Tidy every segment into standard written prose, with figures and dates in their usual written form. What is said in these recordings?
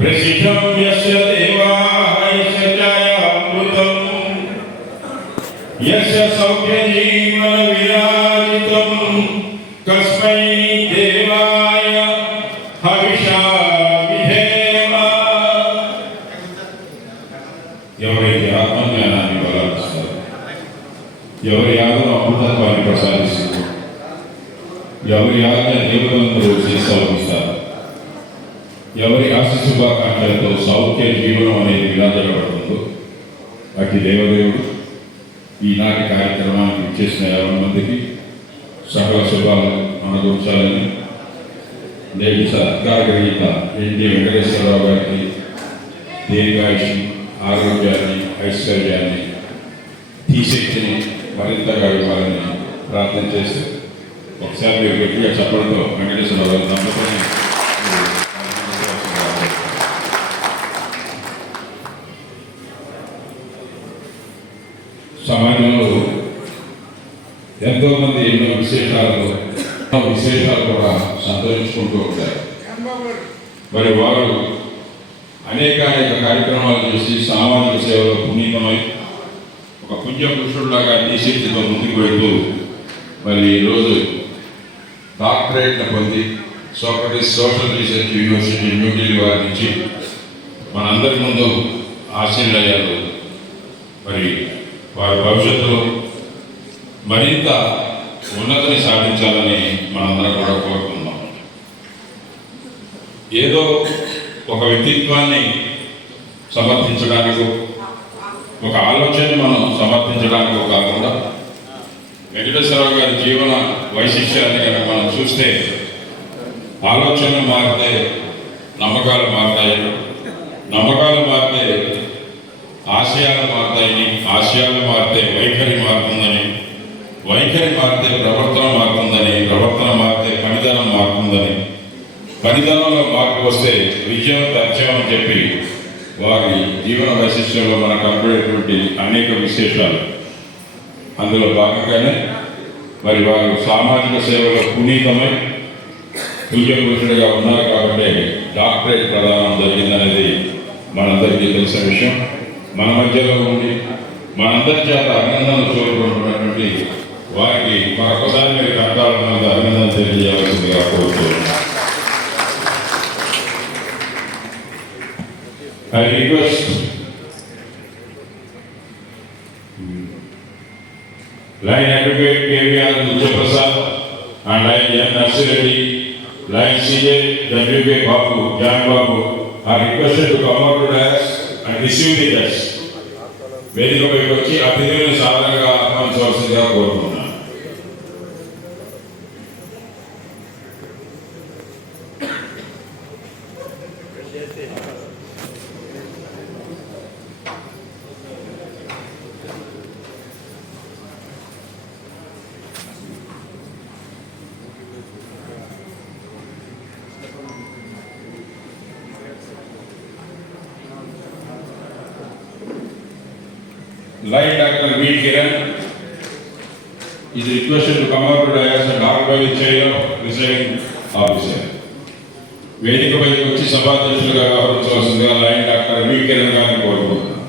प्रसिद्धं यस्य देवाः यस्य चायामृतं यस्य सौख्यजीवनविराजितं कस्मै देवाय हविषा विधेम। ఎవరైతే ఆత్మజ్ఞానాన్ని బలాలిస్తారు, ఎవరి ఆత్మ అమృతత్వాన్ని ప్రసాదిస్తారు, ఎవరి ఆజ్ఞ దేవతలందరూ శిరసావహిస్తారు, ఎవరి ఆశీస్సుభాకాంక్షలతో సౌఖ్య జీవనం అనేది విరాజపడుతుందో అట్టి దేవదేవుడు ఈనాటి కార్యక్రమానికి ఇచ్చేసిన 50 మందికి సకల శుభాలు అనుభవించాలని నేటి సత్కార గ్రహీత ఎన్టీ వెంకటేశ్వరరావు గారికి దీర్ఘాయుషి, ఆరోగ్యాన్ని, ఐశ్వర్యాన్ని, తీసేటిని మరింతగా ఇవ్వాలని ప్రార్థన చేస్తూ ఒకసారి మీరు గట్టిగా చెప్పడంతో వెంకటేశ్వరరావు గారు నమ్మకం సమాజంలో ఎంతోమంది ఎన్నో విశేషాలు కూడా సంతరించుకుంటూ ఉంటారు. మరి వారు అనేక కార్యక్రమాలు చేసి సామాజిక సేవలో పునీతమై ఒక పుణ్య పురుషుడిలాగా తీసేతితో ముందుకు వెళ్తూ మరి ఈరోజు డాక్టరేట్ను పొంది Socrates social research university New Delhi వారి నుంచి మనందరి ముందు ఆశీర్వయ్యారు. మరి వారి భవిష్యత్తులో మరింత ఉన్నతిని సాధించాలని మనందరం కూడా కోరుకుందాం. ఏదో ఒక వ్యక్తిత్వాన్ని సమర్థించడానికి, ఒక ఆలోచనని మనం సమర్థించడానికి కాకుండా వెంకటేశ్వరరావు గారి జీవన వైశిష్యాన్ని కనుక మనం చూస్తే ఆలోచనలు మారితే నమ్మకాలు మారుతాయి, నమ్మకాలు మారితే ఆశయాలు మారుతాయని, ఆశయాలు మారితే వైఖరి మారుతుందని, వైఖరి మారితే ప్రవర్తన మారుతుందని, ప్రవర్తన మారితే పనితనం మారుతుందని, పనితనంలో మార్పు వస్తే విజయం తథ్యం అని చెప్పి వారి జీవన వైశిష్యంలో మనకు కనబడేటువంటి అనేక విశేషాలు. అందులో భాగంగానే మరి వారు సామాజిక సేవలో పునీతమై పూజ్యపురుషుడిగా ఉన్నారు కాబట్టి డాక్టరేట్ ప్రదానం జరిగిందనేది మనందరికీ తెలిసిన విషయం. మన మధ్యలో ఉండి మనందరి చేత అభినందనలు కోరుకుంటున్నటువంటి వారికి మరొకసారి మీరు కట్టాలన్నంత అభినందన తెలియజేయవలసిందిగా కోరుతున్నాను. I request Line Advocate K.V.R. Nityaprasad and Line N. Nasireddy, Line C.J. W.K. Babu, Jan Babu are requested to come out to dais and receive the dais. వేదికపైకి వచ్చి అతిథులను సాధారణంగా ఆహ్వానించవలసిందిగా కోరుకుంటున్నాను. Line Dr. V. Kiran is requested to come out to dais and talk by the chair of presiding officer. వేదికపైకి వచ్చి సభాధ్యక్షులుగా వ్యవహరించవలసిందిగా line doctor V Kiran గారిని కోరుకుంటున్నాను.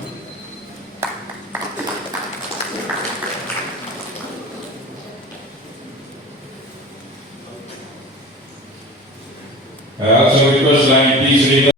I also request line T.